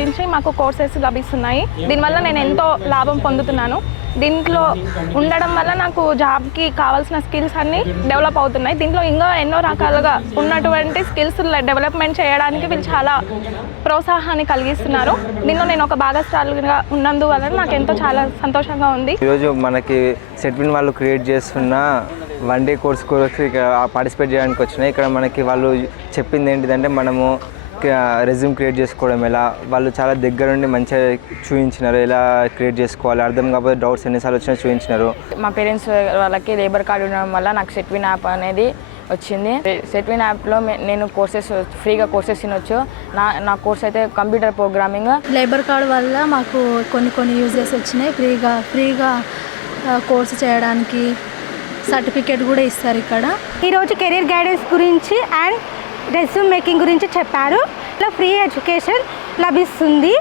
గురించి మాకు కోర్సెస్ లభిస్తున్నాయి. దీనివల్ల నేను ఎంతో లాభం పొందుతున్నాను. దీంట్లో ఉండడం వల్ల నాకు జాబ్కి కావాల్సిన స్కిల్స్ అన్నీ డెవలప్ అవుతున్నాయి. దీంట్లో ఇంకా ఎన్నో రకాలుగా ఉన్నటువంటి స్కిల్స్ డెవలప్మెంట్ చేయడానికి వీళ్ళు చాలా ప్రోత్సాహాన్ని కలిగిస్తున్నారు. దీంట్లో నేను ఒక భాగస్వామిగా ఉన్నందువల్ల నాకు ఎంతో చాలా సంతోషంగా ఉంది. ఈరోజు మనకి సెట్విన్ వాళ్ళు క్రియేట్ చేస్తున్న 1 డే కోర్స్ పార్టిసిపేట్ చేయడానికి వచ్చినాయి. ఇక్కడ మనకి వాళ్ళు చెప్పింది ఏంటిదంటే మనము రెజ్యూమ్ క్రియేట్ చేసుకోవడం ఎలా, వాళ్ళు చాలా దగ్గర నుండి మంచిగా చూపించినారు. ఎలా క్రియేట్ చేసుకోవాలి అర్థం కాకపోతే డౌట్స్ ఎన్నిసార్లు వచ్చినా చూపించినారు. మా పేరెంట్స్ వాళ్ళకి లేబర్ కార్డు ఉండడం వల్ల నాకు సెట్విన్ యాప్ అనేది వచ్చింది. సెట్విన్ యాప్లో నేను ఫ్రీగా కోర్సెస్ వినొచ్చు. నా కోర్స్ అయితే కంప్యూటర్ ప్రోగ్రామింగ్. లేబర్ కార్డు వల్ల మాకు కొన్ని యూజెస్ వచ్చినాయి. ఫ్రీగా కోర్సు చేయడానికి సర్టిఫికేట్ కూడా ఇస్తారు ఇక్కడ. ఈరోజు కెరీర్ గైడెన్స్ గురించి అండ్ రెజ్యూమ్ మేకింగ్ గురించి చెప్పారు. ఇలా ఫ్రీ ఎడ్యుకేషన్ లభిస్తుంది.